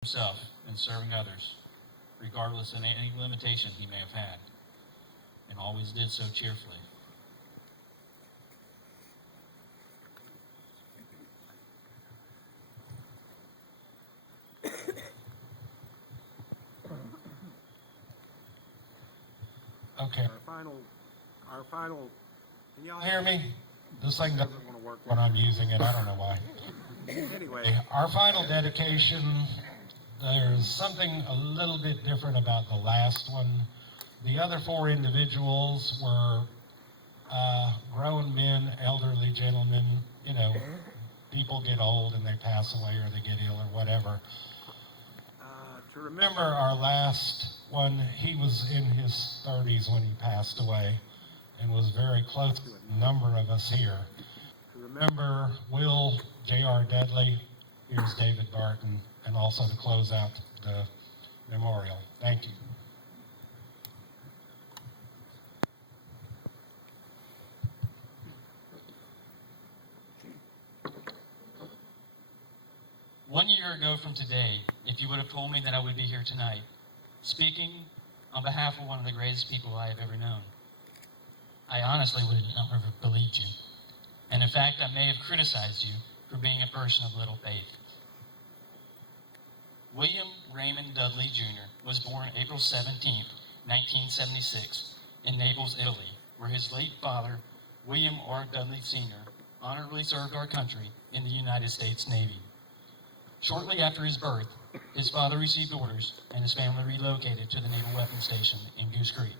himself and serving others, regardless of any limitation he may have had, and always did so cheerfully. Okay, Our final, can y'all hear me? This thing doesn't want to work when I'm using it, I don't know why. Anyway, Our final dedication, there's something a little bit different about the last one. The other four individuals were grown men, elderly gentlemen. You know, people get old and they pass away or they get ill or whatever. to Remember our last one, he was in his 30s when he passed away and was very close to a number of us here. Remember Will J.R. Dudley, here's David Barton, and also to close out the memorial. Thank you. One year ago from today, if you would have told me that I would be here tonight, speaking on behalf of one of the greatest people I have ever known, I honestly would have never believed you. And in fact, I may have criticized you for being a person of little faith. William Raymond Dudley Jr. was born April 17, 1976, in Naples, Italy, where his late father, William R. Dudley Sr., honorably served our country in the United States Navy. Shortly after his birth, his father received orders and his family relocated to the Naval Weapons Station in Goose Creek.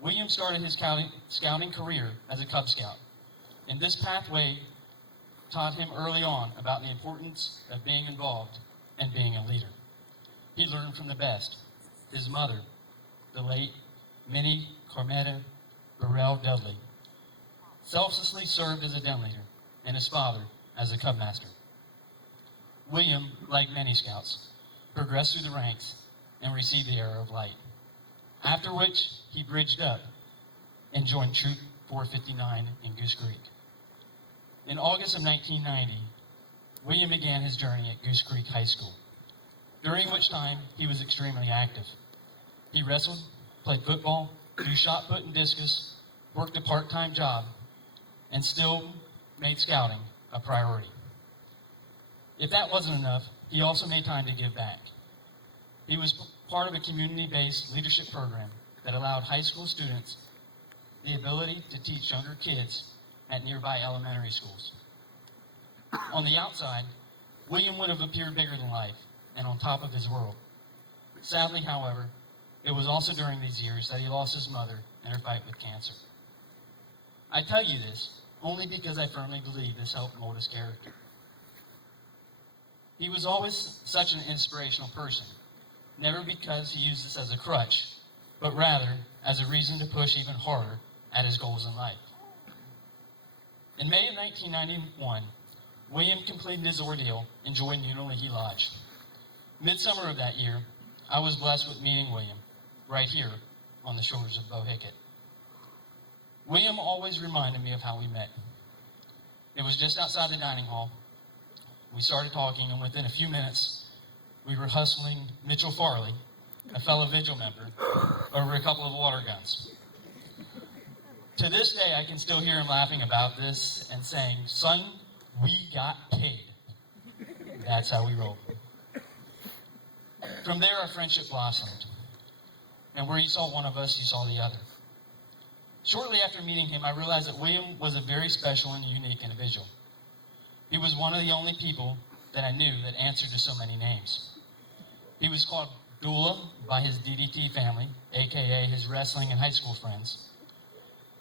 William started his scouting career as a Cub Scout, and this pathway taught him early on about the importance of being involved and being a leader. He learned from the best, his mother, the late Minnie Carmetta Burrell Dudley, selflessly served as a den leader, and his father as a Cub Master. William, like many scouts, progressed through the ranks and received the Arrow of Light, after which he bridged up and joined Troop 459 in Goose Creek. In August of 1990, William began his journey at Goose Creek High School, during which time he was extremely active. He wrestled, played football, threw shot put and discus, worked a part-time job, and still made scouting a priority. If that wasn't enough, he also made time to give back. He was part of a community-based leadership program that allowed high school students the ability to teach younger kids at nearby elementary schools. On the outside, William would have appeared bigger than life and on top of his world. Sadly, however, it was also during these years that he lost his mother in her fight with cancer. I tell you this only because I firmly believe this helped mold his character. He was always such an inspirational person, never because he used this as a crutch, but rather as a reason to push even harder at his goals in life. In May of 1991, William completed his ordeal and joined Unali'yi Lodge. Midsummer of that year, I was blessed with meeting William right here on the shores of Bohicket. William always reminded me of how we met. It was just outside the dining hall. We started talking, and within a few minutes, we were hustling Mitchell Farley, a fellow Vigil member, over a couple of water guns. To this day, I can still hear him laughing about this and saying, "Son, we got paid." That's how we rolled. From there, our friendship blossomed. And where you saw one of us, you saw the other. Shortly after meeting him, I realized that William was a very special and unique individual. He was one of the only people that I knew that answered to so many names. He was called Dula by his DDT family, aka his wrestling and high school friends.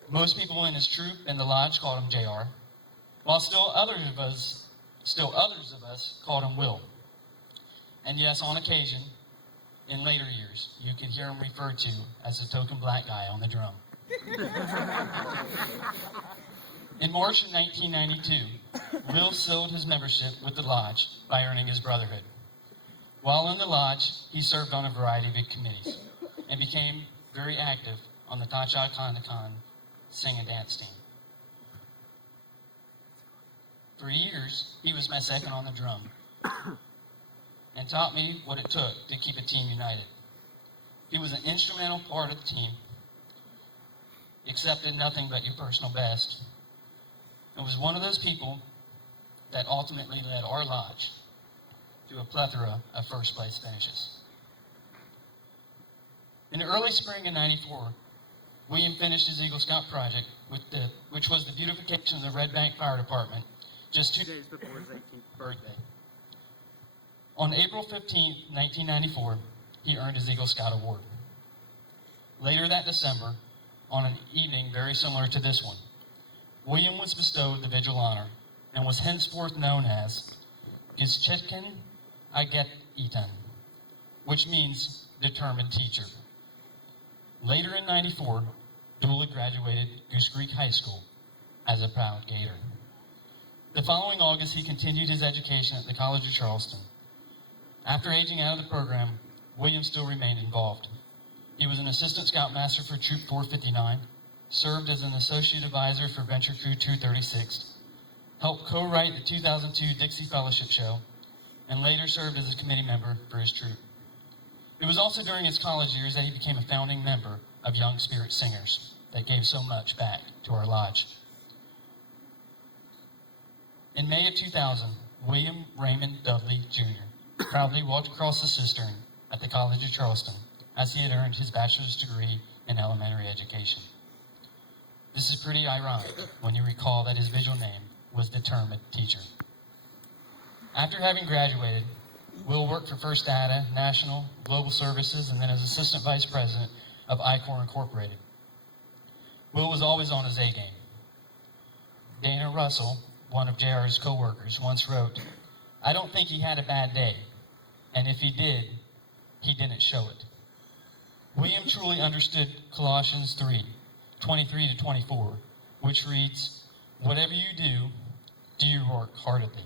Most people in his troop and the lodge called him JR, while still others of us called him Will. And yes, on occasion, in later years, you could hear him referred to as the token black guy on the drum. In March of 1992, Will sealed his membership with the lodge by earning his brotherhood. While in the lodge, he served on a variety of committees and became very active on the Tacha Kandakan sing and dance team. For years, he was my second on the drum. and taught me what it took to keep a team united. He was an instrumental part of the team, accepted nothing but your personal best, and was one of those people that ultimately led our lodge to a plethora of first place finishes. In the early spring of '94, William finished his Eagle Scout project, which was the beautification of the Red Bank Fire Department, just 2 days before his 18th birthday. On April 15, 1994, he earned his Eagle Scout Award. Later that December, on an evening very similar to this one, William was bestowed the Vigil honor and was henceforth known as Gischetkin Aget Etan, which means determined teacher. Later in '94, Dooley graduated Goose Creek High School as a proud Gator. The following August, he continued his education at the College of Charleston. After aging out of the program, William still remained involved. He was an assistant scoutmaster for Troop 459, served as an associate advisor for Venture Crew 236, helped co-write the 2002 Dixie Fellowship Show, and later served as a committee member for his troop. It was also during his college years that he became a founding member of Young Spirit Singers that gave so much back to our lodge. In May of 2000, William Raymond Dudley Jr. proudly walked across the cistern at the College of Charleston as he had earned his bachelor's degree in elementary education. This is pretty ironic when you recall that his Vigil name was Determined Teacher. After having graduated, Will worked for First Data, National, Global Services, and then as Assistant Vice President of ICOR Incorporated. Will was always on his A-game. Dana Russell, one of JR's co-workers, once wrote, "I don't think he had a bad day, and if he did, he didn't show it." William truly understood Colossians 3:23-24, which reads, "Whatever you do, do your work heartedly,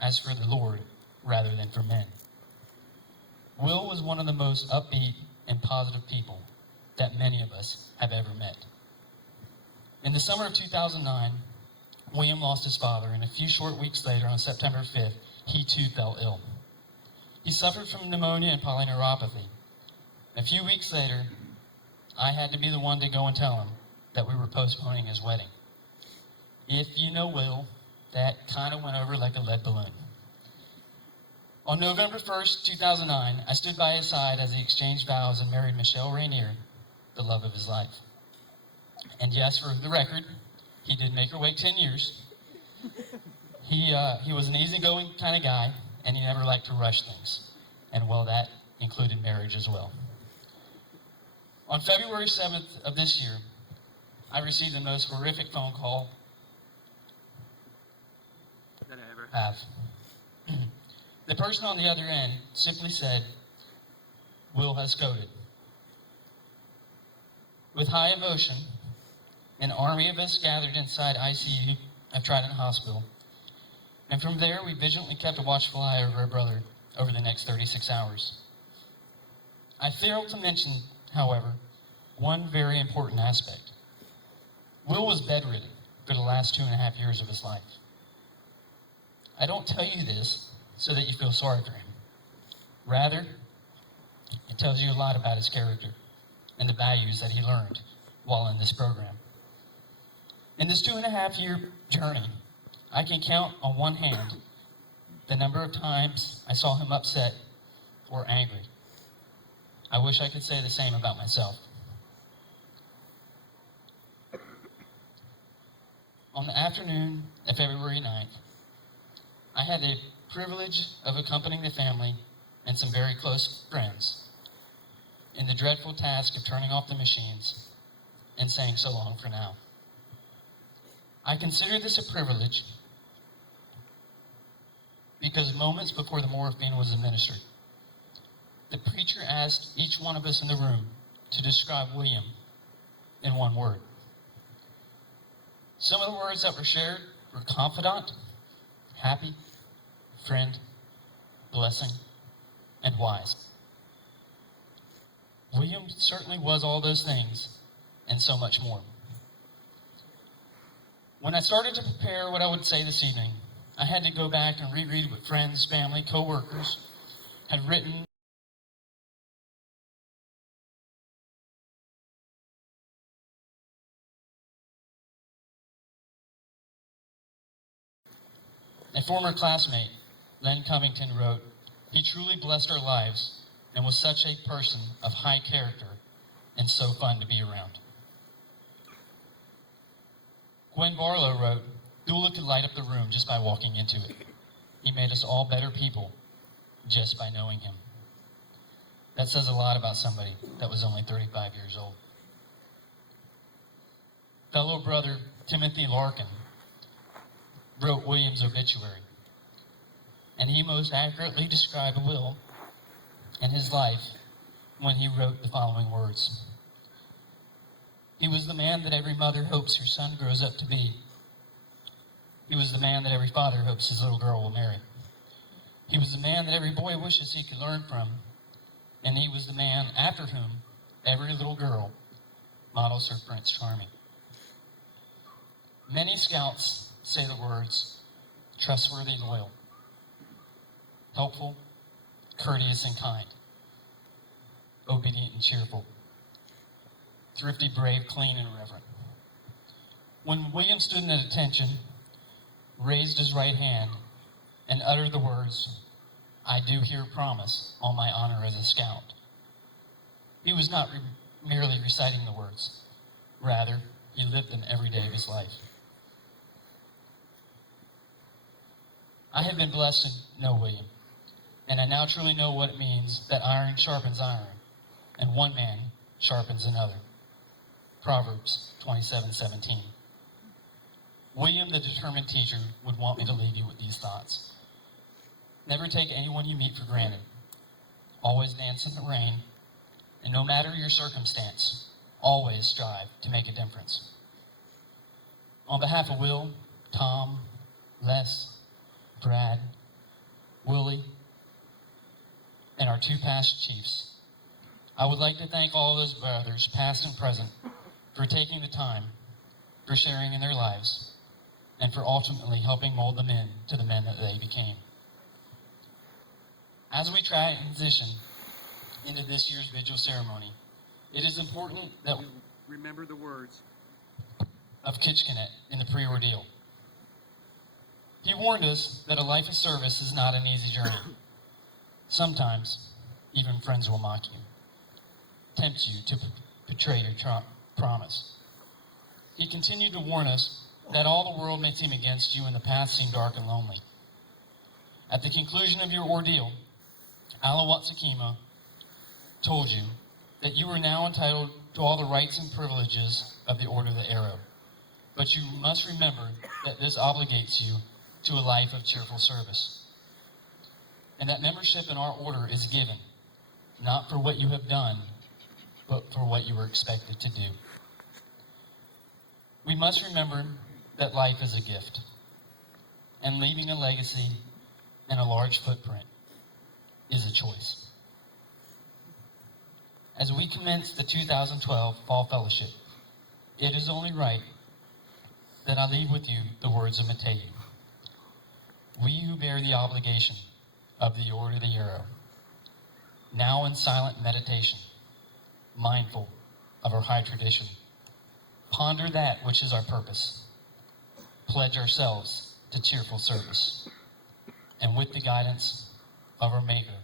as for the Lord rather than for men." Will was one of the most upbeat and positive people that many of us have ever met. In the summer of 2009, William lost his father, and a few short weeks later, on September 5th, he too fell ill. He suffered from pneumonia and polyneuropathy. A few weeks later, I had to be the one to go and tell him that we were postponing his wedding. If you know Will, that kind of went over like a lead balloon. On November 1st, 2009, I stood by his side as he exchanged vows and married Michelle Rainier, the love of his life. And yes, for the record, he did make her wait 10 years. He was an easygoing kind of guy, and he never liked to rush things. And well, that included marriage as well. On February 7th of this year, I received the most horrific phone call that I ever have. The person on the other end simply said, "Will has coded." With high emotion, an army of us gathered inside ICU at Trident Hospital, and from there we vigilantly kept a watchful eye over our brother over the next 36 hours. I failed to mention, however, one very important aspect. Will was bedridden for the last 2.5 years of his life. I don't tell you this so that you feel sorry for him. Rather, it tells you a lot about his character and the values that he learned while in this program. In this 2.5-year journey, I can count on one hand the number of times I saw him upset or angry. I wish I could say the same about myself. On the afternoon of February 9th, I had the privilege of accompanying the family and some very close friends in the dreadful task of turning off the machines and saying so long for now. I consider this a privilege because moments before the morphine was administered, the preacher asked each one of us in the room to describe William in one word. Some of the words that were shared were confidant, happy, friend, blessing, and wise. William certainly was all those things and so much more. When I started to prepare what I would say this evening, I had to go back and reread with friends, family, co-workers, had written a former classmate, Len Covington, wrote, "He truly blessed our lives and was such a person of high character and so fun to be around." Gwen Barlow wrote, "Dula could light up the room just by walking into it. He made us all better people just by knowing him." That says a lot about somebody that was only 35 years old. Fellow brother Timothy Larkin wrote William's obituary, and he most accurately described Will and his life when he wrote the following words. "He was the man that every mother hopes her son grows up to be. He was the man that every father hopes his little girl will marry. He was the man that every boy wishes he could learn from, and he was the man after whom every little girl models her Prince Charming." Many scouts say the words trustworthy, loyal, helpful, courteous, and kind, obedient and cheerful, thrifty, brave, clean, and reverent. When William stood at attention, raised his right hand, and uttered the words, "I do here promise on my honor as a scout," he was not merely reciting the words. Rather, he lived them every day of his life. I have been blessed to know William, and I now truly know what it means that iron sharpens iron, and one man sharpens another. Proverbs 27:17. William, the determined teacher, would want me to leave you with these thoughts. Never take anyone you meet for granted. Always dance in the rain, and no matter your circumstance, always strive to make a difference. On behalf of Will, Tom, Les, Brad, Willie, and our two past chiefs, I would like to thank all of those brothers, past and present, for taking the time, for sharing in their lives, and for ultimately helping mold them into the men that they became. As we transition into this year's Vigil ceremony, it is important that we Remember the words. of Kitchenet in the pre-ordeal. He warned us that a life of service is not an easy journey. Sometimes, even friends will mock you, tempt you to betray your promise. He continued to warn us that all the world may seem against you and the path seem dark and lonely. At the conclusion of your ordeal, Alawatsukima told you that you are now entitled to all the rights and privileges of the Order of the Arrow. But you must remember that this obligates you to a life of cheerful service. And that membership in our order is given, not for what you have done, but for what you were expected to do. We must remember that life is a gift, and leaving a legacy and a large footprint is a choice. As we commence the 2012 Fall Fellowship, it is only right that I leave with you the words of Matthew. We who bear the obligation of the Order of the Arrow, now in silent meditation, mindful of our high tradition, ponder that which is our purpose, pledge ourselves to cheerful service, and with the guidance of our Maker,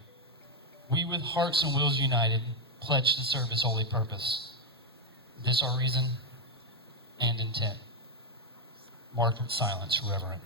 we with hearts and wills united pledge to serve His holy purpose. This our reason and intent. Marked with silence, reverent.